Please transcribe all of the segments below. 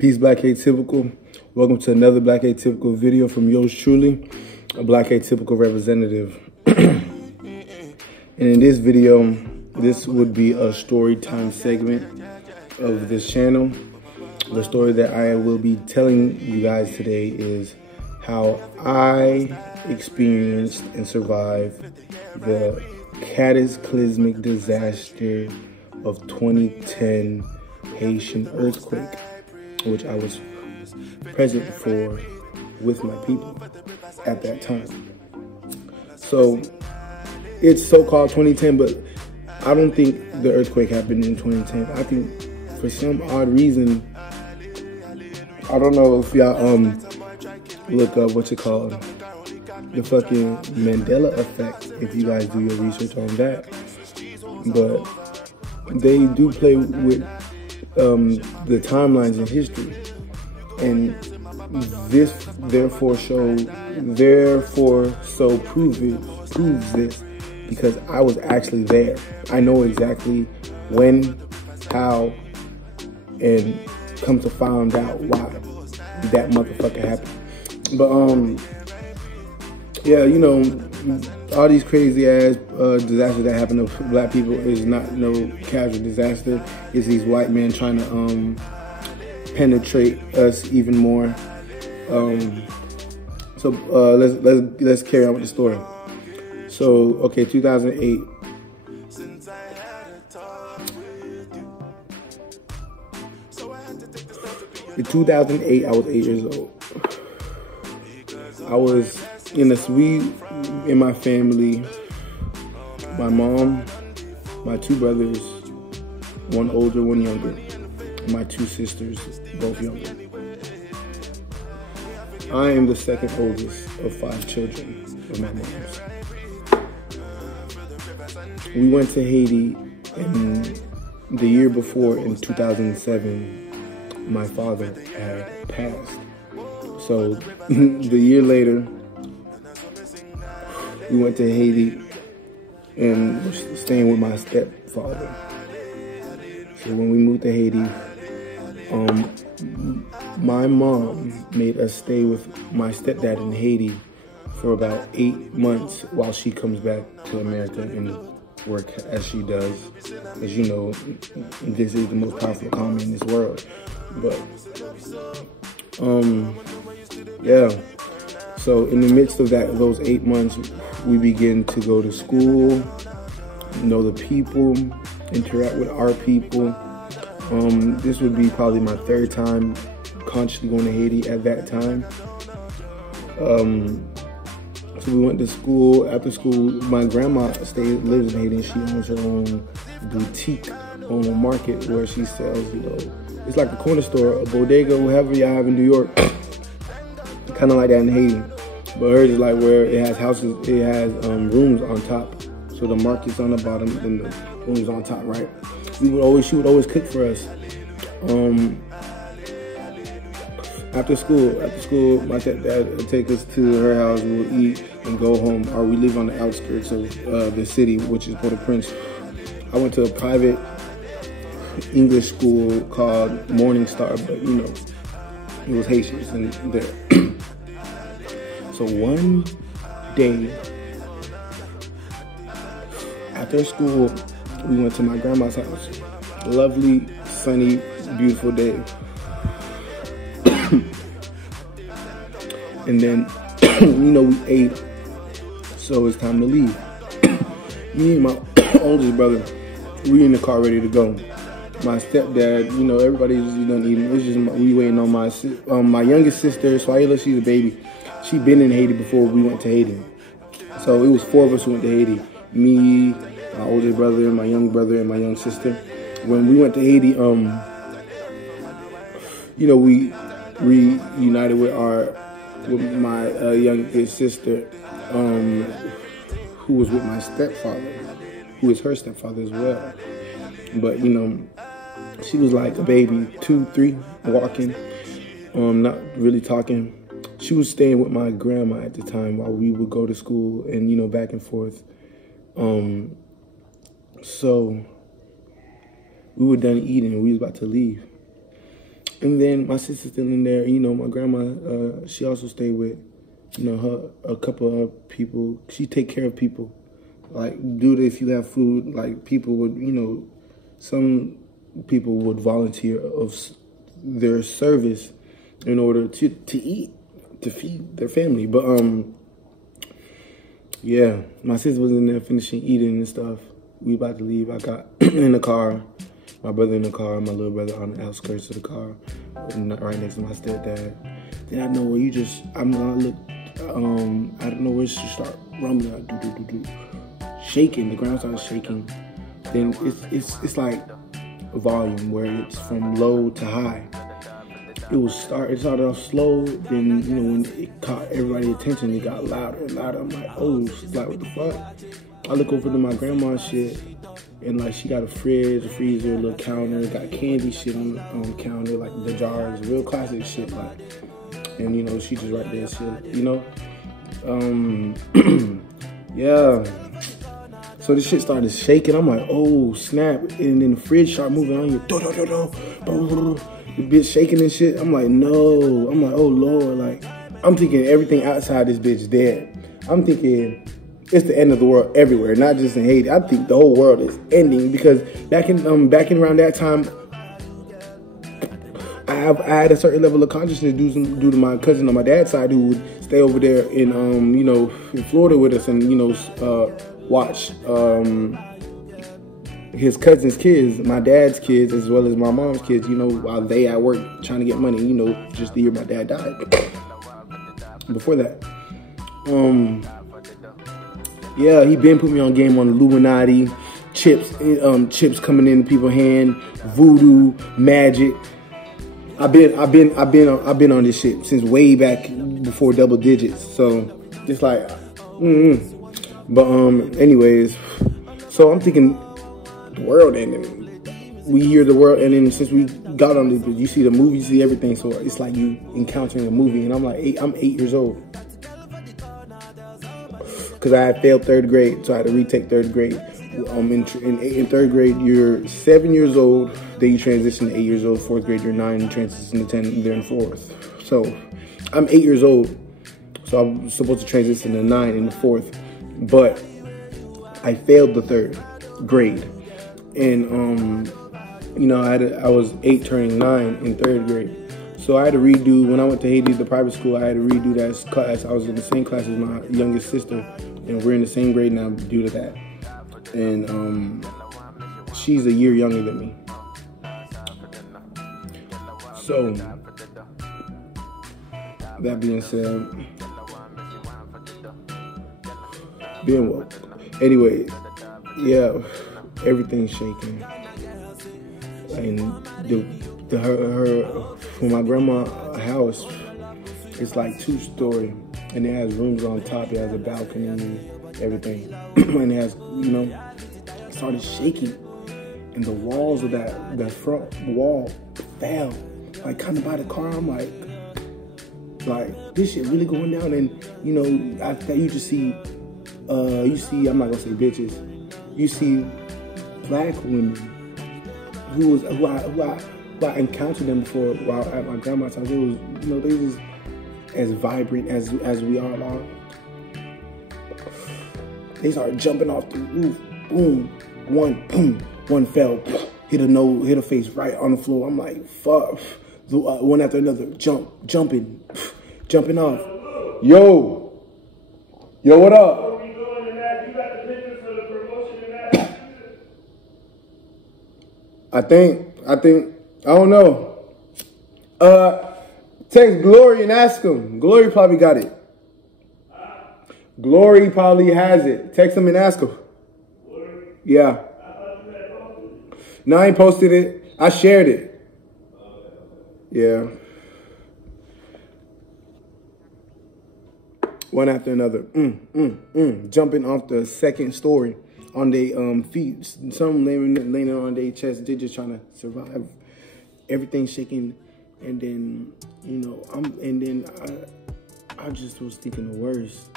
Peace, Black Atypical. Welcome to another Black Atypical video from yours truly, a Black Atypical representative. And in this video, this would be a story time segment of this channel. The story that I will be telling you guys today is how I experienced and survived the cataclysmic disaster of 2010 Haitian earthquake, which I was present for with my people at that time. So it's so-called 2010, but I don't think the earthquake happened in 2010. I think for some odd reason, I don't know if y'all look up what's it called, the fucking Mandela effect, if you guys do your research on that. But they do play with the timelines in history, and this proves this, because I was actually there. I know exactly when, how, and come to find out why that motherfucker happened. But yeah, you know, all these crazy ass disasters that happen to black people is not no casual disaster. It's these white men trying to penetrate us even more. So let's carry on with the story. So okay, 2008. In 2008, I was 8 years old. I was in my family, my mom, my two brothers, one older, one younger, and my two sisters, both younger. I am the second oldest of 5 children of my mom's. We went to Haiti, and the year before, in 2007, my father had passed. So the year later, we went to Haiti and were staying with my stepfather. So when we moved to Haiti, my mom made us stay with my stepdad in Haiti for about 8 months while she comes back to America and work as she does. As you know, this is the most powerful economy in this world. But yeah. So in the midst of those 8 months, we begin to go to school, know the people, interact with our people. This would be probably my 3rd time consciously going to Haiti at that time. So we went to school. After school, my grandma lives in Haiti, and she owns her own boutique, own market where she sells, you know, it's like a corner store, a bodega, whatever y'all have in New York. Kind of like that in Haiti. But hers is like where it has houses, it has rooms on top. So the market's on the bottom and the rooms on top, right? She would always cook for us. After school, my stepdad would take us to her house. We would eat and go home. Or we live on the outskirts of the city, which is Port-au-Prince. I went to a private English school called Morning Star, but you know, it was Haitians in there. So one day after school, we went to my grandma's house. Lovely, sunny, beautiful day. And then, you know, we ate, so it's time to leave. Me and my oldest brother, we in the car ready to go. My stepdad, you know, everybody's just done eating. It's just we waiting on my youngest sister, Swahila. She's a baby. She been in Haiti before we went to Haiti. So it was 4 of us who went to Haiti. Me, my oldest brother, my young brother, and my young sister. When we went to Haiti, you know, we reunited with my youngest sister, who was with my stepfather, who is her stepfather as well. But you know, she was like a baby, 2, 3, walking, not really talking. She was staying with my grandma at the time while we would go to school and, you know, back and forth. So we were done eating and we was about to leave. And then my sister's still in there. You know, my grandma, she also stayed with, you know, a couple of people. She take care of people. Like, dude, if you have food, like, people would, you know, some people would volunteer of their service in order to eat, to feed their family. But, yeah, my sister was in there finishing eating and stuff. We about to leave. I got in the car, my brother in the car, my little brother on the outskirts of the car, right next to my stepdad. Then I know where I'm gonna look, I don't know where she start rumbling, like, shaking. The ground started shaking. Then it's like a volume where it's from low to high. It started off slow, then, you know, when it caught everybody's attention, it got louder and louder. I'm like, oh, she's like, what the fuck? I look over to my grandma's shit, and like, she got a fridge, a freezer, a little counter, got candy shit on the counter, like the jars, real classic shit, like, and, you know, she just right there, shit, you know? Yeah. So this shit started shaking. I'm like, oh, snap. And then the fridge started moving on you. The bitch shaking and shit. I'm like, no. I'm like, oh, Lord. Like, I'm thinking everything outside this bitch dead. I'm thinking it's the end of the world everywhere, not just in Haiti. I think the whole world is ending because back in around that time, I had a certain level of consciousness due to my cousin on my dad's side who would stay over there in, you know, in Florida with us and, you know, watch his cousin's kids, my dad's kids, as well as my mom's kids, you know, while they at work trying to get money, you know, just the year my dad died. Before that, yeah, he been put me on game on Illuminati, chips coming in people's hand, voodoo, magic. I've been on this shit since way back before double digits. So it's like, But anyways, so I'm thinking the world ending. We hear the world ending since we got on this. You see the movie, you see everything. So it's like you encountering a movie, and I'm like, I'm 8 years old. Because I had failed 3rd grade, so I had to retake 3rd grade. In 3rd grade, you're 7 years old. Then you transition to 8 years old. 4th grade, you're 9. You transition to 10. They're in 4th. So I'm 8 years old. So I'm supposed to transition to 9 in the 4th. But I failed the 3rd grade. And, you know, I was 8 turning 9 in 3rd grade. So I had to redo, when I went to Haiti, the private school, I had to redo that class. I was in the same class as my youngest sister, and we're in the same grade now due to that. And she's a year younger than me. So, that being said, being woke. Anyway, yeah, everything's shaking. And her from my grandma's house, it's like 2-story, and it has rooms on top. It has a balcony and everything, and it has, you know, it started shaking, and the walls of that front wall fell, like kind of by the car. I'm like this shit really going down, and you know, after that you just see, I'm not gonna say bitches, you see black women who I encountered them before while at my grandma's house. It was, you know, they was as vibrant as we all are. They started jumping off the roof. Boom, one fell, hit a face right on the floor. I'm like, fuck. One after another, jumping off. Yo, what up? I think, I don't know. Text Glory and ask him. Glory probably got it. Glory probably has it. Text him and ask him. Yeah. No, I ain't posted it. I shared it. Yeah. One after another. Jumping off the 2nd story on their feet. Some laying on their chest. They're just trying to survive. Everything shaking. And then, you know, I just was thinking the worst.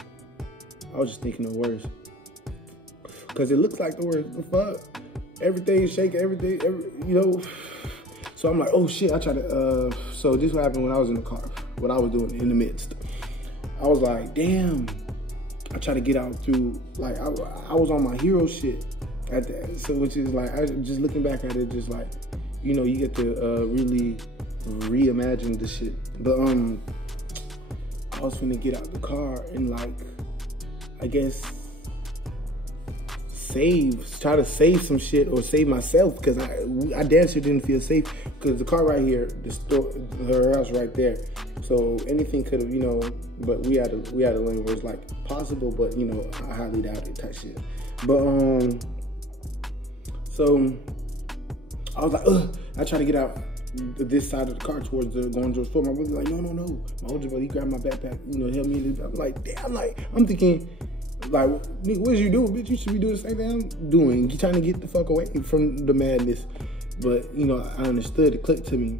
I was just thinking the worst. Because it looks like the worst. The fuck? Everything is shaking. You know. So I'm like, oh shit, I tried to, so this what happened when I was in the car, what I was doing in the midst. I was like, damn, I tried to get out through, like, I was on my hero shit at that. So, which is like, just looking back at it, just like, you know, you get to really reimagine the shit. But I was finna get out the car and like, I guess, try to save some shit or save myself, because I damn sure didn't feel safe, because the car right here, the store, her house right there. So anything could have, you know, but we had a lane where it's like possible, but you know, I highly doubt it type shit. But so I was like, ugh, I tried to get out this side of the car towards going to the store. My brother's like, no. My older brother, he grabbed my backpack, you know, helped me. I'm like, damn, like, I'm thinking, like, nigga, what you doing, bitch? You should be doing the same thing I'm doing. You trying to get the fuck away from the madness. But, you know, I understood. It clicked to me.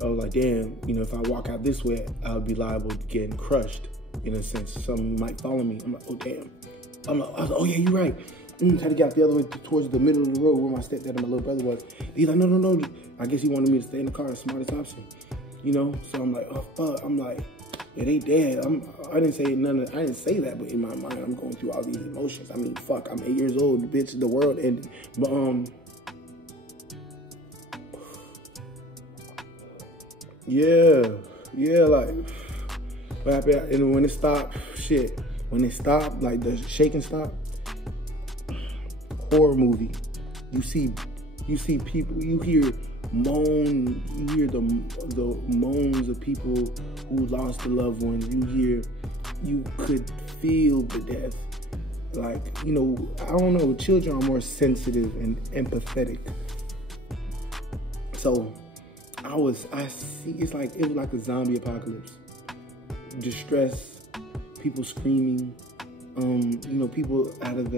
I was like, damn, you know, if I walk out this way, I would be liable to getting crushed, in a sense. Someone might follow me. I'm like, oh, damn. I was like, oh, yeah, you're right. Try to get out the other way towards the middle of the road where my stepdad and my little brother was. He's like, no. I guess he wanted me to stay in the car, the smartest option. You know? So I'm like, oh, fuck. I'm like, yeah, they dead. I didn't say that, but in my mind, I'm going through all these emotions. I mean, fuck, I'm 8 years old, bitch, the world ended. But, yeah, like, what happened? And when it stopped, like, the shaking stopped, horror movie. You see people, you hear the moans of people who lost a loved one. You could feel the death. Like, you know, I don't know, children are more sensitive and empathetic. So it was like a zombie apocalypse. Distress, people screaming, you know, people out of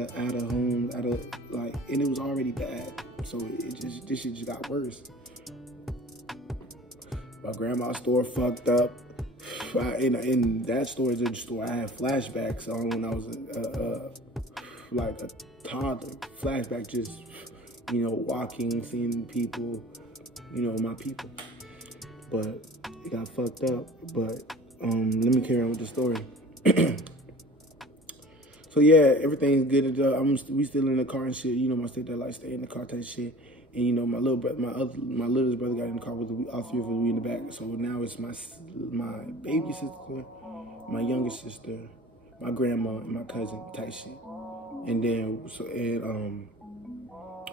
homes, and it was already bad. So this shit just got worse. My grandma's store fucked up. And that store is a store I had flashbacks on when I was like a toddler. Flashback, just, you know, walking, seeing people, you know, my people. But it got fucked up. But let me carry on with the story. So yeah, everything's good. We still in the car and shit. You know, my stepdad like stay in the car type shit. And you know, my littlest brother got in the car with all three of us. We in the back. So now it's my baby sister, my youngest sister, my grandma, and my cousin type shit. And then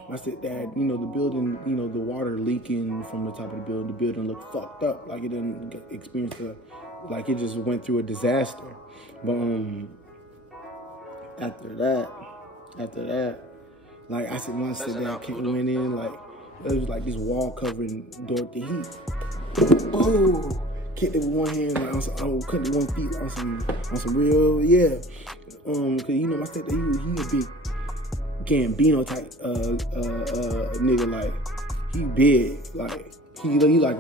my stepdad, you know, the building, you know, the water leaking from the top of the building. The building looked fucked up, like it didn't experience like it just went through a disaster. But after that, like I said, my stepdad went in, like it was like this wall covering Dorothy Heat. Oh, kicked it with one hand, like on some, cutting it 1 feet on some real, yeah. Cause you know my stepdad, he a big Gambino type nigga, like he big, like he like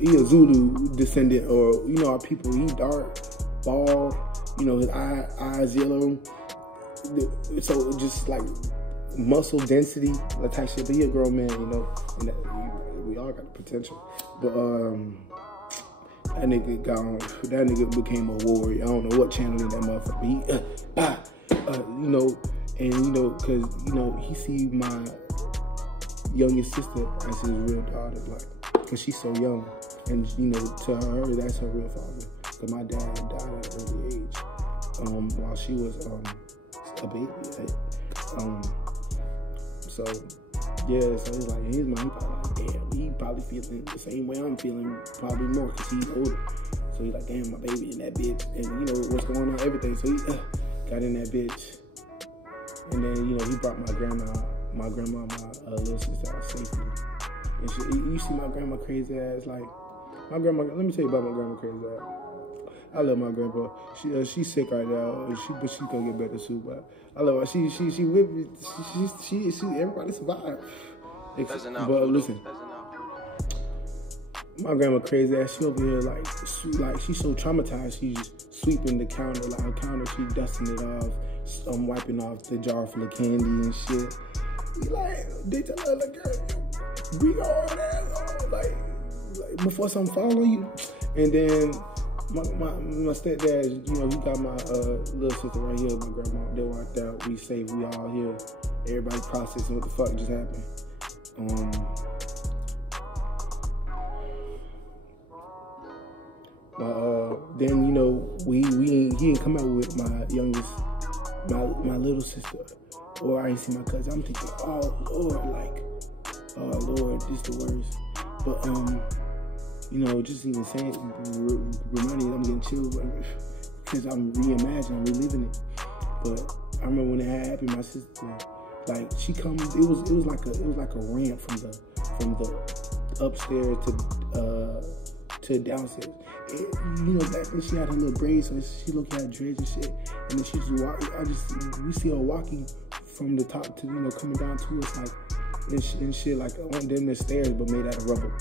he a Zulu descendant, or you know our people, he dark, bald, you know his eyes yellow, so just like muscle density, like type shit. But he a grown man, you know, and we all got the potential. But that nigga became a warrior. I don't know what channel in that motherfucker. You know, and you know, cause you know he see my youngest sister as his real daughter, like, cause she's so young, and you know, to her that's her real father. Cause my dad died at an early age, while she was a baby. Right? So yeah, so he's like, he probably like, damn, he probably feeling the same way I'm feeling, probably more, cause he's older. So he's like, damn, my baby in that bitch, and you know what's going on, everything. So he got in that bitch, and then you know he brought my grandma, my little sister out safely. And she, you see my grandma crazy ass, like my grandma. Let me tell you about my grandma crazy ass. I love my grandpa. She's sick right now, but she's gonna get better soon. But I love her. She with me. She everybody survived. But listen, my grandma crazy ass. She over here like she's so traumatized. She's sweeping the counter, like her counter. She dusting it off. Wiping off the jar full of candy and shit. Like they tell her, like, girl, bring all that, like before something fall on you. And then my stepdad, you know, he got my little sister right here, my grandma. They walked out. We safe. We all here. Everybody processing what the fuck just happened. Then you know he ain't come out with my youngest, my little sister, or I ain't see my cousin. I'm thinking, oh Lord, this the worst. But you know, just even saying, reminding me, I'm getting chills because I'm reimagining, I'm reliving it. But I remember when it had happened, my sister, like she comes, it was like a ramp from the upstairs to downstairs. And, you know, back then she had her little braids, so she looked at her dreads and shit. And then she just walk. We see her walking from the top to, you know, coming down to us like and shit, like on them the stairs, but made out of rubber.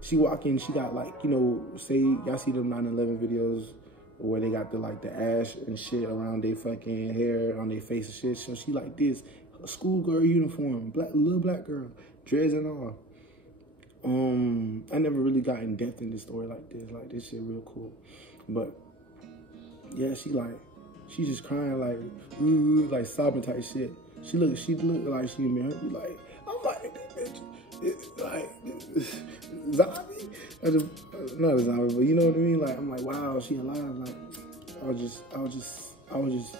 She walking. She got like, you know, say y'all see them 9/11 videos where they got the ash and shit around their fucking hair, on their face and shit. So she like this, a schoolgirl uniform, little black girl, dreads and all. I never really got in depth in this story like this. Like, this shit real cool. But yeah, she's just crying like, ooh, like sobbing type shit. She looked like she made her be like, I'm like, this bitch, it's like zombie. Not a zombie, but you know what I mean? Like, I'm like, wow, she alive. Like, I was just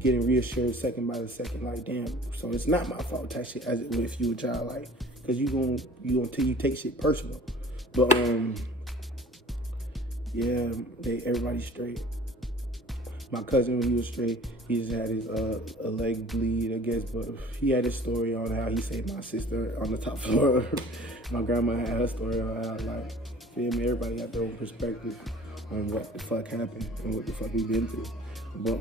getting reassured second by the second. Like, damn, so it's not my fault type shit, as it would if you were a child, like. Cause you gonna take shit personal, but yeah, everybody's straight. My cousin, when he was straight, he just had his a leg bleed, I guess, but he had his story on how he saved my sister on the top floor. My grandma had her story on how, like, feel me, everybody got their own perspective on what the fuck happened and what the fuck we've been through. But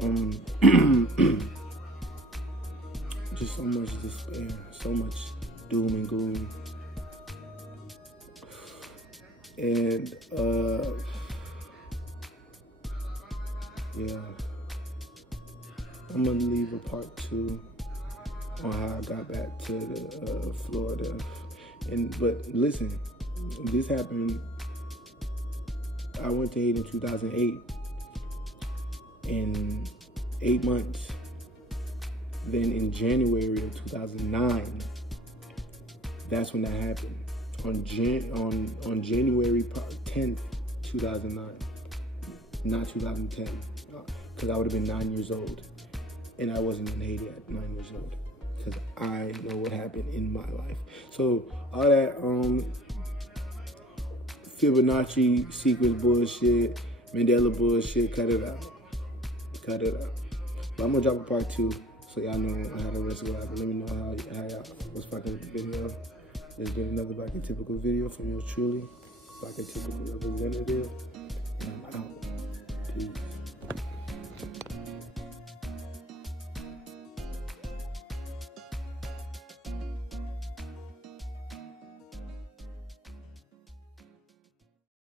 just so much despair, so much doom and gloom. And yeah, I'm gonna leave a part 2 on how I got back to Florida. But listen, this happened. I went to Haiti in 2008. In 8 months. Then in January of 2009. That's when that happened. On January 10th, 2009. Not 2010. Because I would have been 9 years old. And I wasn't in Haiti at 9 years old. Because I know what happened in my life. So all that Fibonacci sequence bullshit, Mandela bullshit, cut it out. Cut it out. But I'm going to drop a part 2. So y'all know how the rest of what happened. Let me know how y'all was fucking with the video. There's been another Black Atypical video from yours truly, Black Atypical representative.